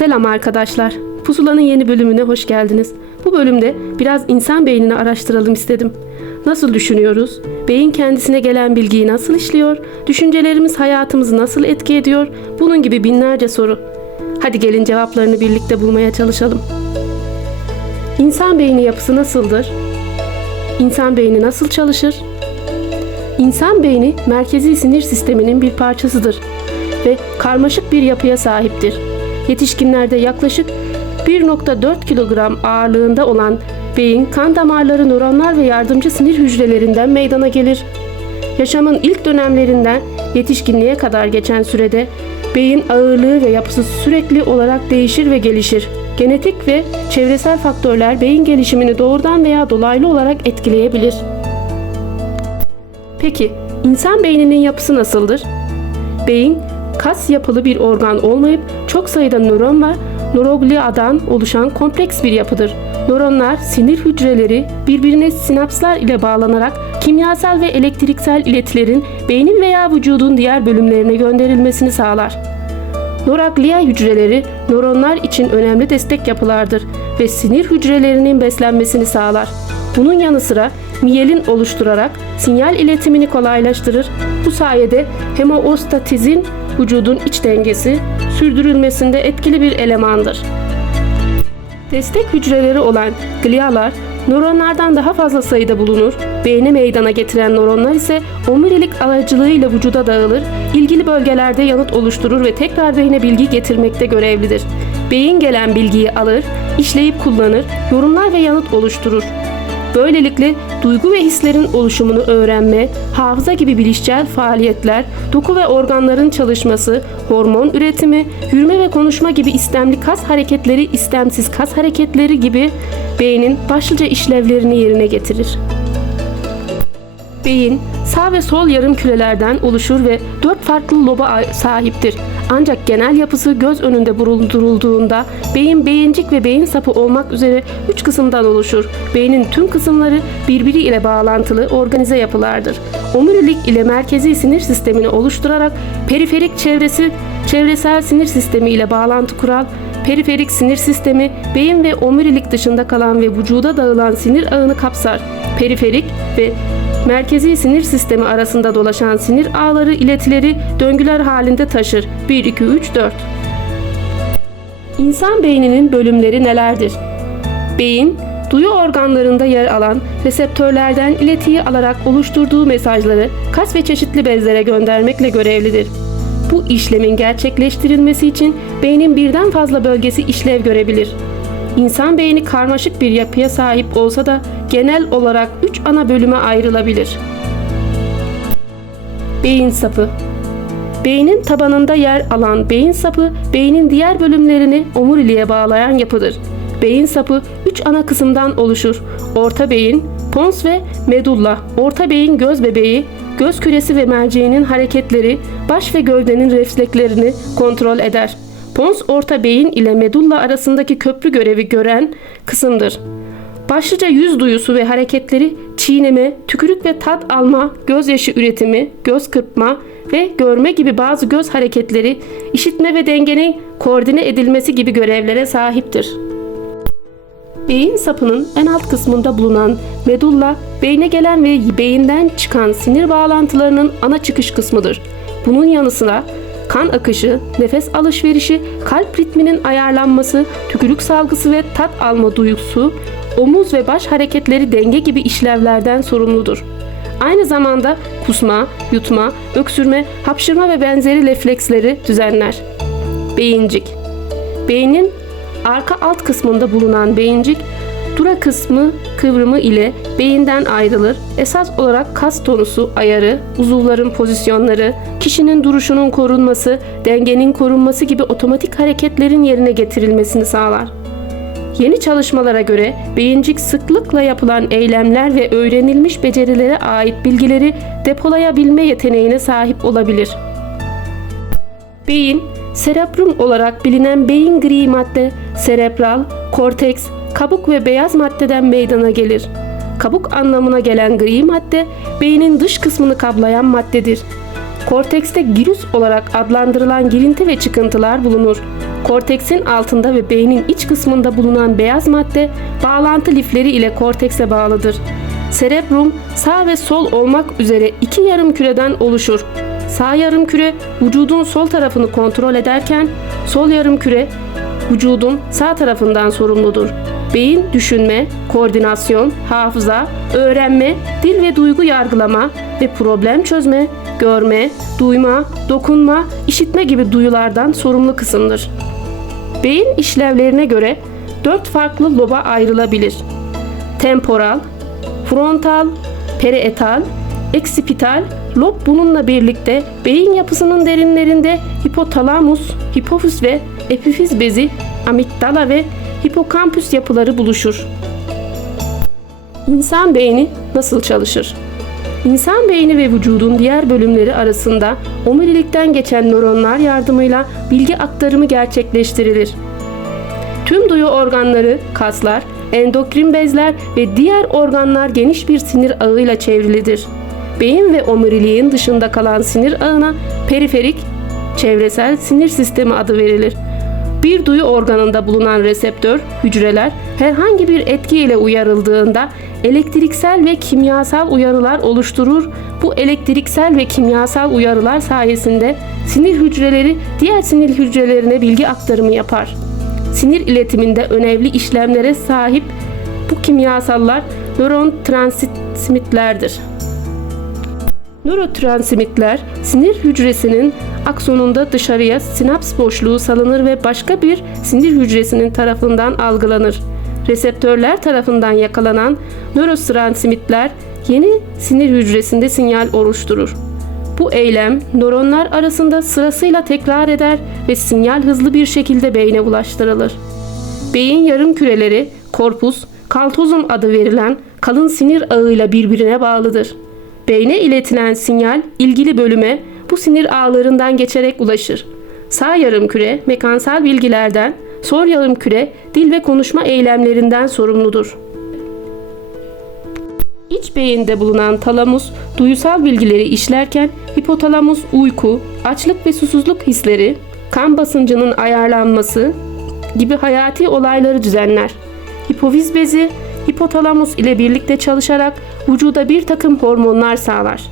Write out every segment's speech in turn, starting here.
Selam arkadaşlar. Pusula'nın yeni bölümüne hoş geldiniz. Bu bölümde biraz insan beynini araştıralım istedim. Nasıl düşünüyoruz? Beyin kendisine gelen bilgiyi nasıl işliyor? Düşüncelerimiz hayatımızı nasıl etki ediyor? Bunun gibi binlerce soru. Hadi gelin cevaplarını birlikte bulmaya çalışalım. İnsan beyni yapısı nasıldır? İnsan beyni nasıl çalışır? İnsan beyni merkezi sinir sisteminin bir parçasıdır ve karmaşık bir yapıya sahiptir. Yetişkinlerde yaklaşık 1.4 kilogram ağırlığında olan beyin, kan damarları, nöronlar ve yardımcı sinir hücrelerinden meydana gelir. Yaşamın ilk dönemlerinden yetişkinliğe kadar geçen sürede beyin ağırlığı ve yapısı sürekli olarak değişir ve gelişir. Genetik ve çevresel faktörler beyin gelişimini doğrudan veya dolaylı olarak etkileyebilir. Peki, insan beyninin yapısı nasıldır? Beyin, kas yapılı bir organ olmayıp çok sayıda nöron ve nörogliadan oluşan kompleks bir yapıdır. Nöronlar, sinir hücreleri birbirine sinapslar ile bağlanarak kimyasal ve elektriksel iletilerin beynin veya vücudun diğer bölümlerine gönderilmesini sağlar. Nöroglia hücreleri nöronlar için önemli destek yapılardır ve sinir hücrelerinin beslenmesini sağlar. Bunun yanı sıra miyelin oluşturarak sinyal iletimini kolaylaştırır. Bu sayede hemostatizin vücudun iç dengesi sürdürülmesinde etkili bir elemandır. Destek hücreleri olan glialar nöronlardan daha fazla sayıda bulunur. Beyni meydana getiren nöronlar ise omurilik aracılığıyla vücuda dağılır, ilgili bölgelerde yanıt oluşturur ve tekrar beyne bilgi getirmekte görevlidir. Beyin gelen bilgiyi alır, işleyip kullanır, yorumlar ve yanıt oluşturur. Böylelikle duygu ve hislerin oluşumunu öğrenme, hafıza gibi bilişsel faaliyetler, doku ve organların çalışması, hormon üretimi, yürüme ve konuşma gibi istemli kas hareketleri, istemsiz kas hareketleri gibi beynin başlıca işlevlerini yerine getirir. Beyin sağ ve sol yarım kürelerden oluşur ve dört farklı loba sahiptir. Ancak genel yapısı göz önünde bulundurulduğunda beyin beyincik ve beyin sapı olmak üzere üç kısımdan oluşur. Beynin tüm kısımları birbiri ile bağlantılı organize yapılardır. Omurilik ile merkezi sinir sistemini oluşturarak periferik çevresi çevresel sinir sistemi ile bağlantı kuran periferik sinir sistemi beyin ve omurilik dışında kalan ve vücuda dağılan sinir ağını kapsar. Periferik ve Merkezi sinir sistemi arasında dolaşan sinir ağları iletileri döngüler halinde taşır. 1 2 3 4. İnsan beyninin bölümleri nelerdir? Beyin, duyu organlarında yer alan reseptörlerden iletiyi alarak oluşturduğu mesajları kas ve çeşitli bezlere göndermekle görevlidir. Bu işlemin gerçekleştirilmesi için beynin birden fazla bölgesi işlev görebilir. İnsan beyni karmaşık bir yapıya sahip olsa da genel olarak üç ana bölüme ayrılabilir. Beyin sapı Beynin tabanında yer alan beyin sapı, beynin diğer bölümlerini omuriliğe bağlayan yapıdır. Beyin sapı üç ana kısımdan oluşur. Orta beyin, pons ve medulla. Orta beyin göz bebeği, göz küresi ve merceğinin hareketleri, baş ve gövdenin reflekslerini kontrol eder. Pons orta beyin ile medulla arasındaki köprü görevi gören kısımdır. Başlıca yüz duyusu ve hareketleri çiğneme, tükürük ve tat alma, gözyaşı üretimi, göz kırpma ve görme gibi bazı göz hareketleri, işitme ve dengenin koordine edilmesi gibi görevlere sahiptir. Beyin sapının en alt kısmında bulunan medulla, beyne gelen ve beyinden çıkan sinir bağlantılarının ana çıkış kısmıdır. Bunun yanı sıra kan akışı, nefes alışverişi, kalp ritminin ayarlanması, tükürük salgısı ve tat alma duygusu, omuz ve baş hareketleri denge gibi işlevlerden sorumludur. Aynı zamanda kusma, yutma, öksürme, hapşırma ve benzeri refleksleri düzenler. Beyincik Beynin arka alt kısmında bulunan beyincik dura kısmı kıvrımı ile beyinden ayrılır. Esas olarak kas tonusu ayarı, uzuvların pozisyonları, kişinin duruşunun korunması, dengenin korunması gibi otomatik hareketlerin yerine getirilmesini sağlar. Yeni çalışmalara göre beyincik sıklıkla yapılan eylemler ve öğrenilmiş becerilere ait bilgileri depolayabilme yeteneğine sahip olabilir. Beyin, serebrum olarak bilinen beyin gri madde, serebral, korteks, kabuk ve beyaz maddeden meydana gelir. Kabuk anlamına gelen gri madde, beynin dış kısmını kaplayan maddedir. Kortekste gyrus olarak adlandırılan girinti ve çıkıntılar bulunur. Korteksin altında ve beynin iç kısmında bulunan beyaz madde bağlantı lifleri ile kortekse bağlıdır. Cerebrum sağ ve sol olmak üzere iki yarım küreden oluşur. Sağ yarım küre vücudun sol tarafını kontrol ederken sol yarım küre vücudun sağ tarafından sorumludur. Beyin düşünme, koordinasyon, hafıza, öğrenme, dil ve duygu yargılama ve problem çözme, görme, duyma, dokunma, işitme gibi duyulardan sorumlu kısımdır. Beyin işlevlerine göre dört farklı loba ayrılabilir. Temporal, frontal, parietal, eksipital lob bununla birlikte beyin yapısının derinlerinde hipotalamus, hipofiz ve epifiz bezi, amigdala ve hipokampüs yapıları buluşur. İnsan beyni nasıl çalışır? İnsan beyni ve vücudun diğer bölümleri arasında omurilikten geçen nöronlar yardımıyla bilgi aktarımı gerçekleştirilir. Tüm duyu organları, kaslar, endokrin bezler ve diğer organlar geniş bir sinir ağıyla çevrilidir. Beyin ve omuriliğin dışında kalan sinir ağına periferik, çevresel sinir sistemi adı verilir. Bir duyu organında bulunan reseptör hücreler herhangi bir etki ile uyarıldığında elektriksel ve kimyasal uyarılar oluşturur. Bu elektriksel ve kimyasal uyarılar sayesinde sinir hücreleri diğer sinir hücrelerine bilgi aktarımı yapar. Sinir iletiminde önemli işlemlere sahip bu kimyasallar nöron transmitlerdir. Nörotransmitler sinir hücresinin aksonunda dışarıya sinaps boşluğu salınır ve başka bir sinir hücresinin tarafından algılanır. Reseptörler tarafından yakalanan nörotransmitler yeni sinir hücresinde sinyal oluşturur. Bu eylem nöronlar arasında sırasıyla tekrar eder ve sinyal hızlı bir şekilde beyne ulaştırılır. Beyin yarım küreleri, korpus, kaltozum adı verilen kalın sinir ağıyla birbirine bağlıdır. Beyne iletilen sinyal ilgili bölüme bu sinir ağlarından geçerek ulaşır. Sağ yarım küre mekansal bilgilerden, sol yarım küre dil ve konuşma eylemlerinden sorumludur. İç beyinde bulunan talamus duyusal bilgileri işlerken hipotalamus uyku, açlık ve susuzluk hisleri, kan basıncının ayarlanması gibi hayati olayları düzenler. Hipofiz bezi hipotalamus ile birlikte çalışarak vücuda bir takım hormonlar sağlar.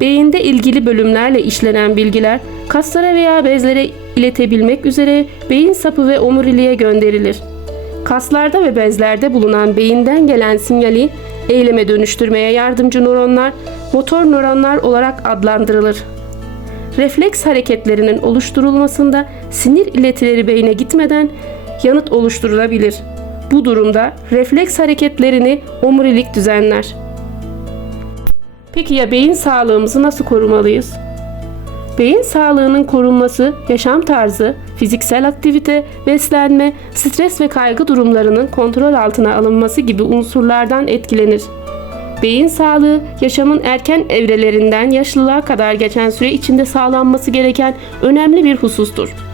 Beyinde ilgili bölümlerle işlenen bilgiler kaslara veya bezlere iletebilmek üzere beyin sapı ve omuriliğe gönderilir. Kaslarda ve bezlerde bulunan beyinden gelen sinyali eyleme dönüştürmeye yardımcı nöronlar motor nöronlar olarak adlandırılır. Refleks hareketlerinin oluşturulmasında sinir iletileri beyne gitmeden yanıt oluşturulabilir. Bu durumda refleks hareketlerini omurilik düzenler. Peki ya beyin sağlığımızı nasıl korumalıyız? Beyin sağlığının korunması yaşam tarzı, fiziksel aktivite, beslenme, stres ve kaygı durumlarının kontrol altına alınması gibi unsurlardan etkilenir. Beyin sağlığı yaşamın erken evrelerinden yaşlılığa kadar geçen süre içinde sağlanması gereken önemli bir husustur.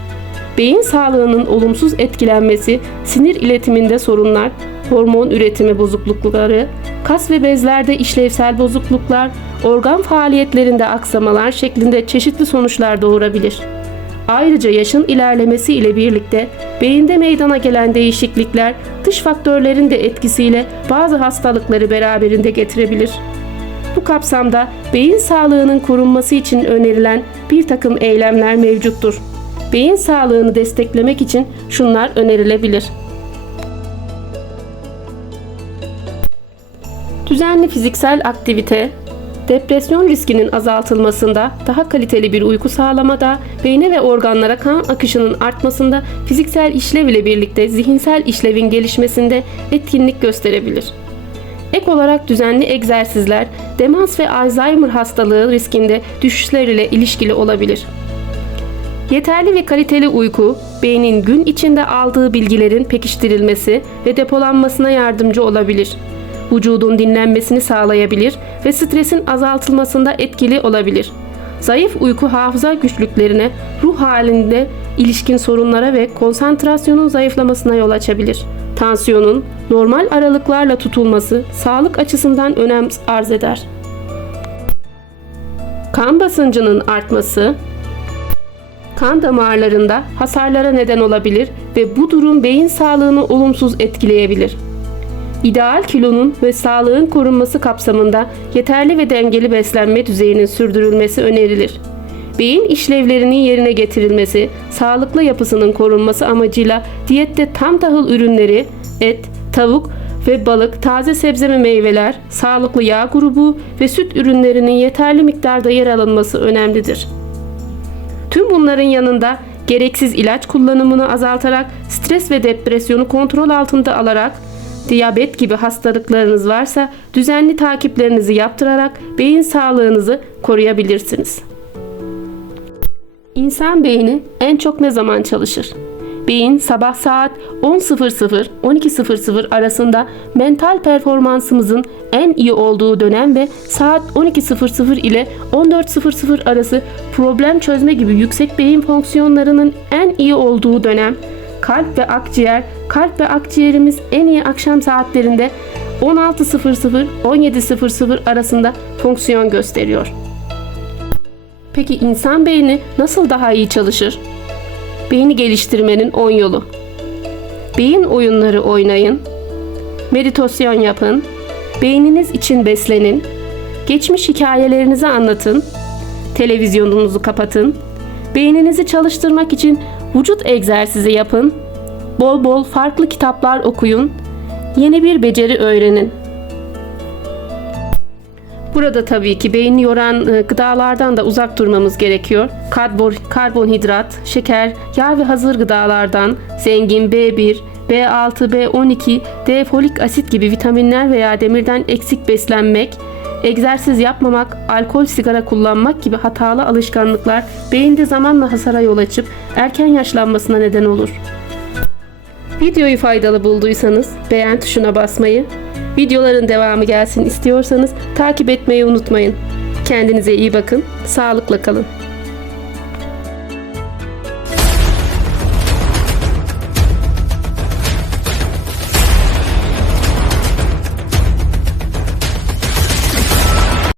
Beyin sağlığının olumsuz etkilenmesi, sinir iletiminde sorunlar, hormon üretimi bozuklukları, kas ve bezlerde işlevsel bozukluklar, organ faaliyetlerinde aksamalar şeklinde çeşitli sonuçlar doğurabilir. Ayrıca yaşın ilerlemesi ile birlikte beyinde meydana gelen değişiklikler dış faktörlerin de etkisiyle bazı hastalıkları beraberinde getirebilir. Bu kapsamda beyin sağlığının korunması için önerilen bir takım eylemler mevcuttur. Beyin sağlığını desteklemek için şunlar önerilebilir. Düzenli fiziksel aktivite, depresyon riskinin azaltılmasında, daha kaliteli bir uyku sağlamada, beyne ve organlara kan akışının artmasında, fiziksel işlev ile birlikte zihinsel işlevin gelişmesinde etkinlik gösterebilir. Ek olarak düzenli egzersizler, demans ve Alzheimer hastalığı riskinde düşüşler ile ilişkili olabilir. Yeterli ve kaliteli uyku, beynin gün içinde aldığı bilgilerin pekiştirilmesi ve depolanmasına yardımcı olabilir. Vücudun dinlenmesini sağlayabilir ve stresin azaltılmasında etkili olabilir. Zayıf uyku hafıza güçlüklerine, ruh halinde ilişkin sorunlara ve konsantrasyonun zayıflamasına yol açabilir. Tansiyonun normal aralıklarla tutulması sağlık açısından önem arz eder. Kan basıncının artması kan damarlarında hasarlara neden olabilir ve bu durum beyin sağlığını olumsuz etkileyebilir. İdeal kilonun ve sağlığın korunması kapsamında yeterli ve dengeli beslenme düzeyinin sürdürülmesi önerilir. Beyin işlevlerinin yerine getirilmesi, sağlıklı yapısının korunması amacıyla diyette tam tahıl ürünleri, et, tavuk ve balık, taze sebze ve meyveler, sağlıklı yağ grubu ve süt ürünlerinin yeterli miktarda yer alınması önemlidir. Tüm bunların yanında gereksiz ilaç kullanımını azaltarak stres ve depresyonu kontrol altında alarak diyabet gibi hastalıklarınız varsa düzenli takiplerinizi yaptırarak beyin sağlığınızı koruyabilirsiniz. İnsan beyni en çok ne zaman çalışır? Beyin sabah saat 10.00-12.00 arasında mental performansımızın en iyi olduğu dönem ve saat 12.00 ile 14.00 arası problem çözme gibi yüksek beyin fonksiyonlarının en iyi olduğu dönem. Kalp ve akciğer, kalp ve akciğerimiz en iyi akşam saatlerinde 16.00-17.00 arasında fonksiyon gösteriyor. Peki insan beyni nasıl daha iyi çalışır? Beyni geliştirmenin 10 yolu. Beyin oyunları oynayın. Meditasyon yapın. Beyniniz için beslenin. Geçmiş hikayelerinizi anlatın. Televizyonunuzu kapatın. Beyninizi çalıştırmak için vücut egzersizi yapın. Bol bol farklı kitaplar okuyun. Yeni bir beceri öğrenin. Burada tabii ki beyni yoran e, gıdalardan da uzak durmamız gerekiyor. Karbon, karbonhidrat, şeker, yağ ve hazır gıdalardan zengin B1, B6, B12, D folik asit gibi vitaminler veya demirden eksik beslenmek, egzersiz yapmamak, alkol, sigara kullanmak gibi hatalı alışkanlıklar beyinde zamanla hasara yol açıp erken yaşlanmasına neden olur. Videoyu faydalı bulduysanız beğen tuşuna basmayı, videoların devamı gelsin istiyorsanız takip etmeyi unutmayın. Kendinize iyi bakın, sağlıkla kalın.